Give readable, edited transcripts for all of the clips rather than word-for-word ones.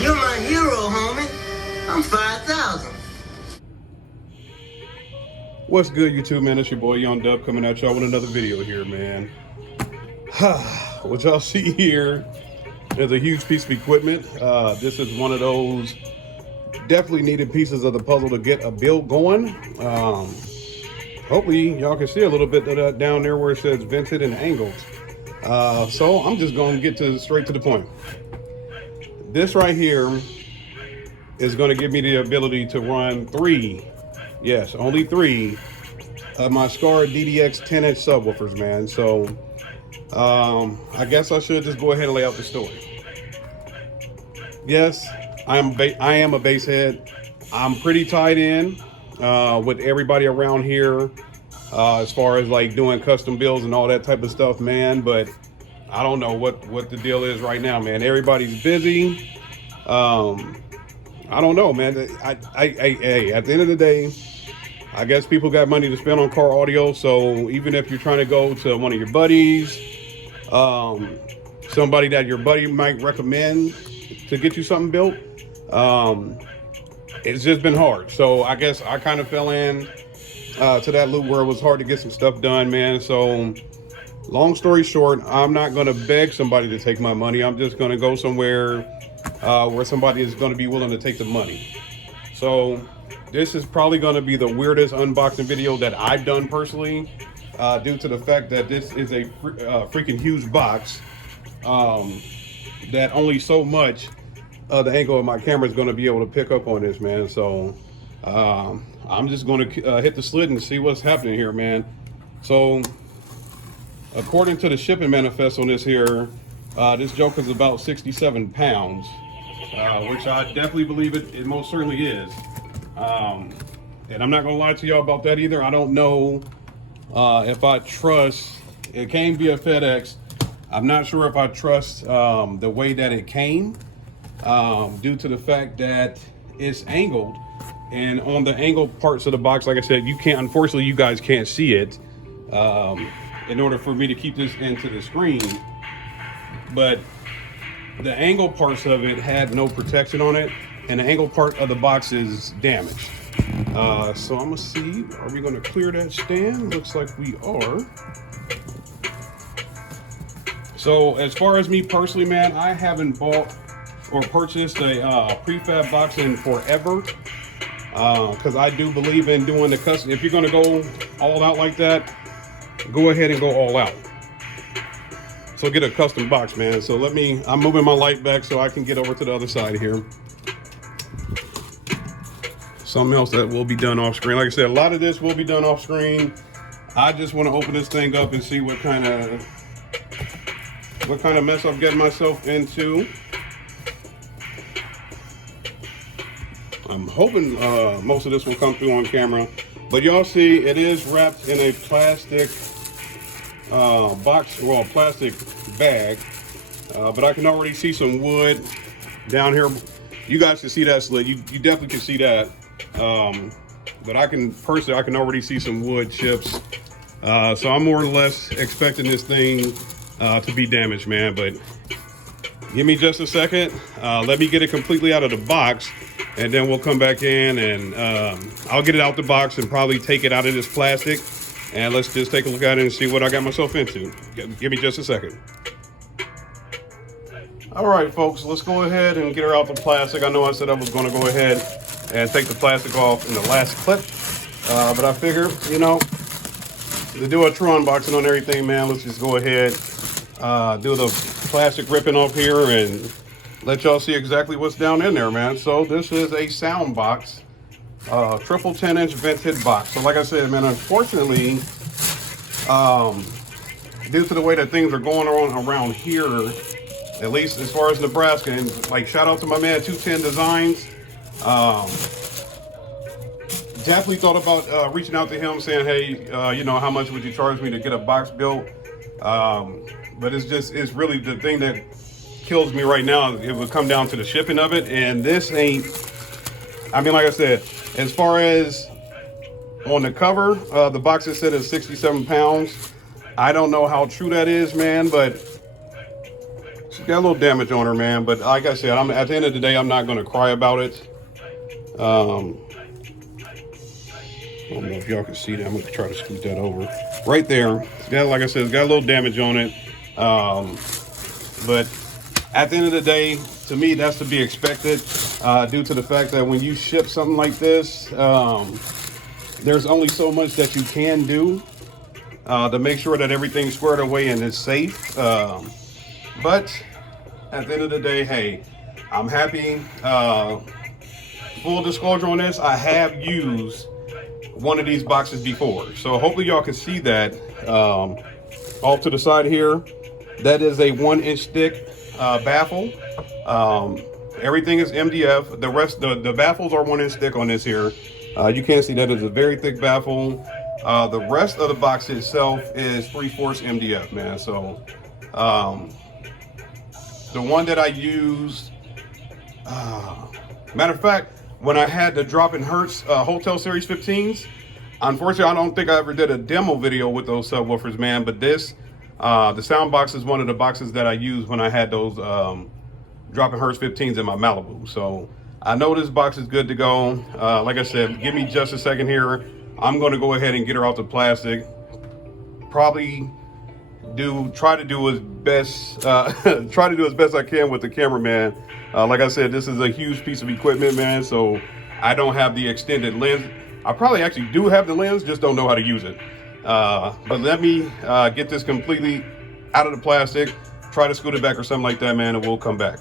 You're my hero, homie. I'm 5,000. What's good, YouTube, man? It's your boy Young Dub coming at y'all with another video here, man. What y'all see here is a huge piece of equipment. This is one of those definitely needed pieces of the puzzle to get a build going. Hopefully y'all can see a little bit of that down there where it says vented and angled. So I'm just going to get straight to the point. This right here is going to give me the ability to run three, yes, only three of my Scar DDX 10-inch subwoofers, man. So I guess I should just go ahead and lay out the story. Yes, I am a bass head. I'm pretty tied in with everybody around here as far as like doing custom builds and all that type of stuff, man. But I don't know what the deal is right now, man. Everybody's busy. I don't know, man. At the end of the day, I guess people got money to spend on car audio. So even if you're trying to go to one of your buddies, somebody that your buddy might recommend to get you something built, it's just been hard. So I guess I kind of fell in to that loop where it was hard to get some stuff done, man. So long story short, I'm not going to beg somebody to take my money. I'm just going to go somewhere where somebody is going to be willing to take the money. So this is probably going to be the weirdest unboxing video that I've done personally, due to the fact that this is a freaking huge box that only so much the angle of my camera is going to be able to pick up on this, man. So I'm just going to hit the slit and see what's happening here, man. So according to the shipping manifest on this here, this joke is about 67 pounds, which I definitely believe it most certainly is. And I'm not gonna lie to y'all about that either. I don't know if I trust, it came via FedEx. I'm not sure if I trust the way that it came, due to the fact that it's angled. And on the angled parts of the box, like I said, you can't, unfortunately, you guys can't see it in order for me to keep this into the screen. But the angle parts of it had no protection on it, and the angle part of the box is damaged. So I'm gonna see, are we gonna clear that stand? Looks like we are. So as far as me personally, man, I haven't bought or purchased a prefab box in forever, because I do believe in doing the custom. If you're gonna go all out like that, go ahead and go all out. So get a custom box, man. So I'm moving my light back so I can get over to the other side here. Something else that will be done off screen. Like I said, a lot of this will be done off screen. I just want to open this thing up and see what kind of mess I'm getting myself into. I'm hoping most of this will come through on camera, but y'all see it is wrapped in a plastic box, well, plastic bag, but I can already see some wood down here. You guys can see that slit. You definitely can see that. But I can already see some wood chips. So I'm more or less expecting this thing to be damaged, man. But give me just a second. Let me get it completely out of the box, and then we'll come back in and I'll get it out the box and probably take it out of this plastic. And let's just take a look at it and see what I got myself into. Give me just a second. All right, folks, let's go ahead and get her out the plastic. I know I said I was going to go ahead and take the plastic off in the last clip. But I figure, you know, to do a true unboxing on everything, man, let's just go ahead, do the plastic ripping off here and let y'all see exactly what's down in there, man. So this is a SoundBox. Triple 10-inch vented box. So like I said, man, unfortunately, due to the way that things are going on around here, at least as far as Nebraska, and like shout out to my man 210 Designs, definitely thought about reaching out to him saying, hey, you know, how much would you charge me to get a box built? But it's really the thing that kills me right now. It would come down to the shipping of it, and this ain't, I mean, like I said, as far as on the cover, the box is said is 67 pounds. I don't know how true that is, man, but got a little damage on her, man. But like I said, at the end of the day, I'm not going to cry about it. I don't know if y'all can see that. I'm going to try to scoot that over. Right there. It's got, like I said, it's got a little damage on it. But at the end of the day, to me, that's to be expected due to the fact that when you ship something like this, there's only so much that you can do to make sure that everything's squared away and is safe. But at the end of the day, hey, I'm happy. Full disclosure on this, I have used one of these boxes before. So hopefully y'all can see that off to the side here. That is a 1-inch thick baffle. Everything is MDF. The rest, the baffles are 1-inch thick on this here. You can see that is a very thick baffle. The rest of the box itself is 3/4 MDF, man. So the one that I used, matter of fact, when I had the Drop and Hertz Hotel Series 15s, unfortunately, I don't think I ever did a demo video with those subwoofers, man. But this, the SoundBox is one of the boxes that I used when I had those Drop and Hertz 15s in my Malibu. So I know this box is good to go. Like I said, give me just a second here. I'm going to go ahead and get her out the plastic. Probably try to do as best I can with the cameraman. Like I said, this is a huge piece of equipment, man. So I don't have the extended lens. I probably actually do have the lens, just don't know how to use it. But let me get this completely out of the plastic, try to scoot it back or something like that, man, and we'll come back.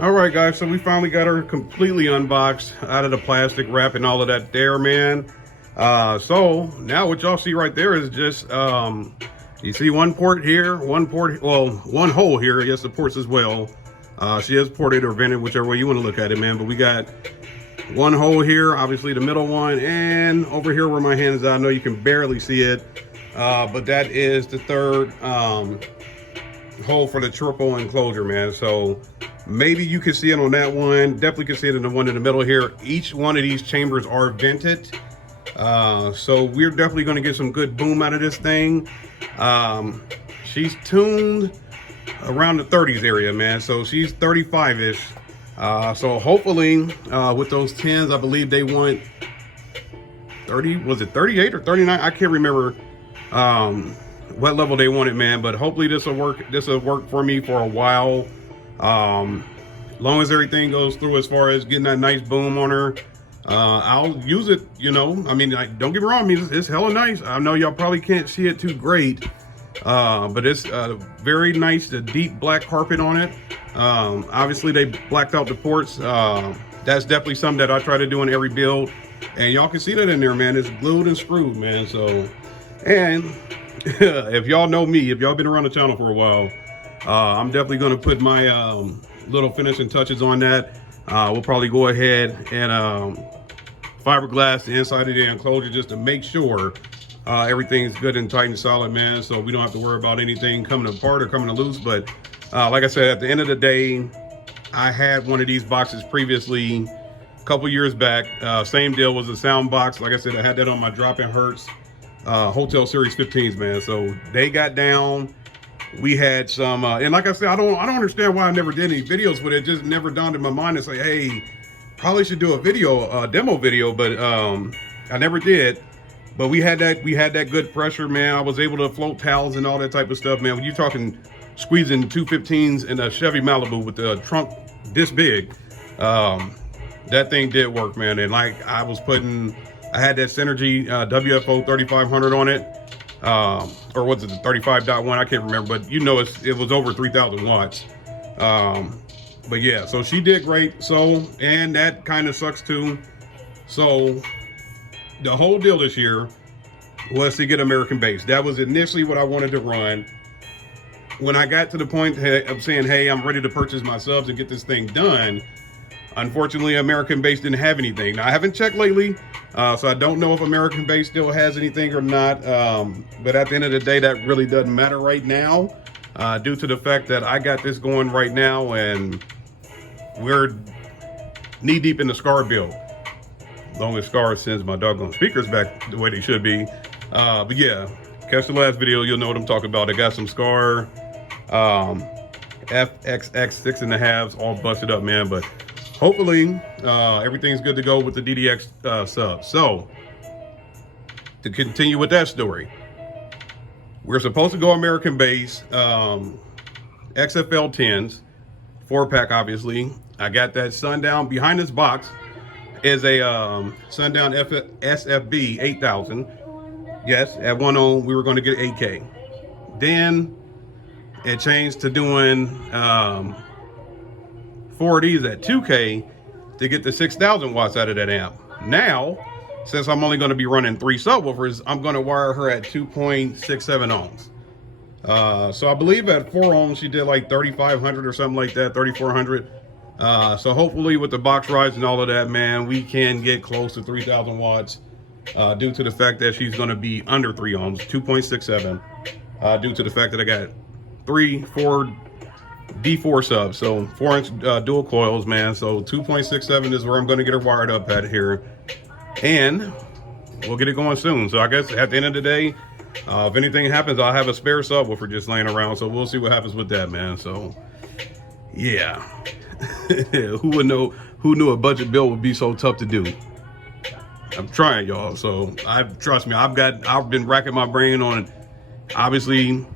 All right, guys, so we finally got her completely unboxed out of the plastic wrap and all of that there, man. So now what y'all see right there is just, you see one port here, one hole here. I guess the ports as well. She is ported or vented, whichever way you want to look at it, man. But we got one hole here, obviously the middle one, and over here where my hand is, I know you can barely see it, but that is the third hole for the triple enclosure, man. So maybe you can see it on that one. Definitely can see it in the one in the middle here. Each one of these chambers are vented. So we're definitely going to get some good boom out of this thing. She's tuned around the 30s area, man. So she's 35-ish. So hopefully with those 10s, I believe they want 30, was it 38 or 39? I can't remember what level they wanted, man. But hopefully this will work. This will work for me for a while. Long as everything goes through as far as getting that nice boom on her. I'll use it, you know. I mean, don't get me wrong, I mean, it's hella nice. I know y'all probably can't see it too great, but it's very nice, the deep black carpet on it. Obviously they blacked out the ports. That's definitely something that I try to do in every build, and y'all can see that in there, man. It's glued and screwed, man. So, and if y'all know me, if y'all been around the channel for a while, I'm definitely going to put my little finishing touches on that. We'll probably go ahead and fiberglass the inside of the enclosure just to make sure everything's good and tight and solid, man, so we don't have to worry about anything coming apart or coming loose. But like I said, at the end of the day, I had one of these boxes previously a couple years back. Same deal, was a SoundBox. Like I said, I had that on my Drop and Hertz Hotel Series 15s, man. So they got down. We had some, and like I said, I don't understand why I never did any videos with it. It just never dawned in my mind to say, hey, probably should do a video, demo video, but I never did. But we had that good pressure, man. I was able to float towels and all that type of stuff, man. When you're talking squeezing 215s in a Chevy Malibu with the trunk this big, that thing did work, man. And like I had that Synergy WFO 3500 on it. Or was it the 35.1? I can't remember, but you know, it was over 3,000 watts. But yeah, so she did great. So, and that kind of sucks too. So the whole deal this year was to get American base. That was initially what I wanted to run. When I got to the point of saying, hey, I'm ready to purchase my subs and get this thing done, unfortunately, American base didn't have anything. Now, I haven't checked lately, so I don't know if American base still has anything or not. But at the end of the day, that really doesn't matter right now, due to the fact that I got this going right now and we're knee deep in the Scar build. As long as Scar sends my doggone speakers back the way they should be. But yeah, catch the last video, you'll know what I'm talking about. I got some Scar FXX 6.5s all busted up, man. But hopefully everything's good to go with the DDX sub. So to continue with that story, we're supposed to go American base, XFL 10s, 4-pack obviously. I got that Sundown. Behind this box is a Sundown SFB 8000. Yes, at 1.0 we were going to get 8K. Then it changed to doing 4 of these at 2K to get the 6,000 watts out of that amp. Now, since I'm only going to be running 3 subwoofers, I'm going to wire her at 2.67 ohms. So I believe at 4 ohms she did like 3,500 or something like that, 3,400. So hopefully with the box rides and all of that, man, we can get close to 3,000 watts due to the fact that she's going to be under 3 ohms, 2.67, due to the fact that I got 4 D4 subs, so 4-inch dual coils, man. So 2.67 is where I'm going to get her wired up at here, and we'll get it going soon. So I guess at the end of the day, if anything happens, I'll have a spare subwoofer just laying around, so we'll see what happens with that, man. So yeah. Who knew a budget build would be so tough to do? I'm trying, y'all. So trust me, I've been racking my brain on obviously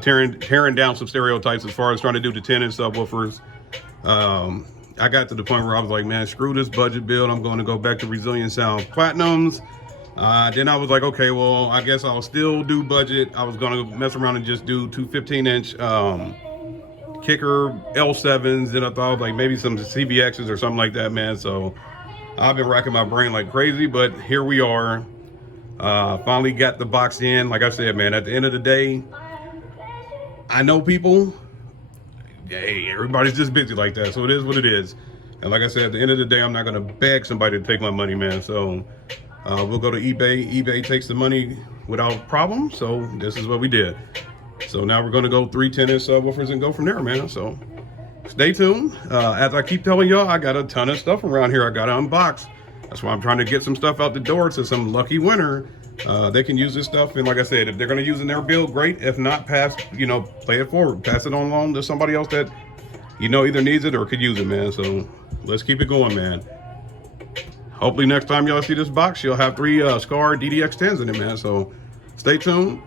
tearing down some stereotypes as far as trying to do the 10-inch subwoofers. I got to the point where I was like, man, screw this budget build. I'm going to go back to Resilient Sound Platinums. Then I was like, okay, well, I guess I'll still do budget. I was going to mess around and just do 2 15-inch kicker L7s. Then I thought like maybe some CBXs or something like that, man. So I've been racking my brain like crazy, but here we are. Finally got the box in. Like I said, man, at the end of the day, I know people, hey, everybody's just busy like that. So it is what it is. And like I said, at the end of the day, I'm not going to beg somebody to take my money, man. So we'll go to eBay. eBay takes the money without problem. So this is what we did. So now we're going to go 3 10-inch subwoofers and go from there, man. So stay tuned. As I keep telling y'all, I got a ton of stuff around here I got to unbox. That's why I'm trying to get some stuff out the door to some lucky winner. They can use this stuff. And like I said, if they're going to use it in their build, great. If not, play it forward. Pass it on along to somebody else that, either needs it or could use it, man. So let's keep it going, man. Hopefully next time y'all see this box, you'll have 3 Scar DDX 10s in it, man. So stay tuned.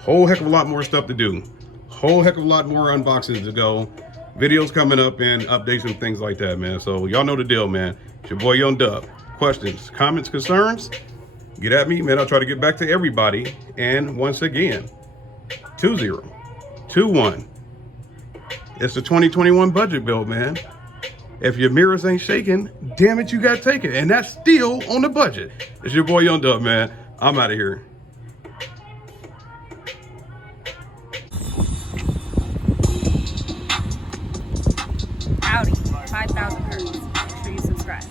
Whole heck of a lot more stuff to do. Whole heck of a lot more unboxings to go. Videos coming up and updates and things like that, man. So y'all know the deal, man. It's your boy Young Dub. Questions, comments, concerns? Get at me, man. I'll try to get back to everybody. And once again, 2021. It's the 2021 budget build, man. If your mirrors ain't shaking, damn it, you got to take it. And that's still on the budget. It's your boy Young Dub, man. I'm out of here. Howdy, 5,000 hertz. Make sure you subscribe.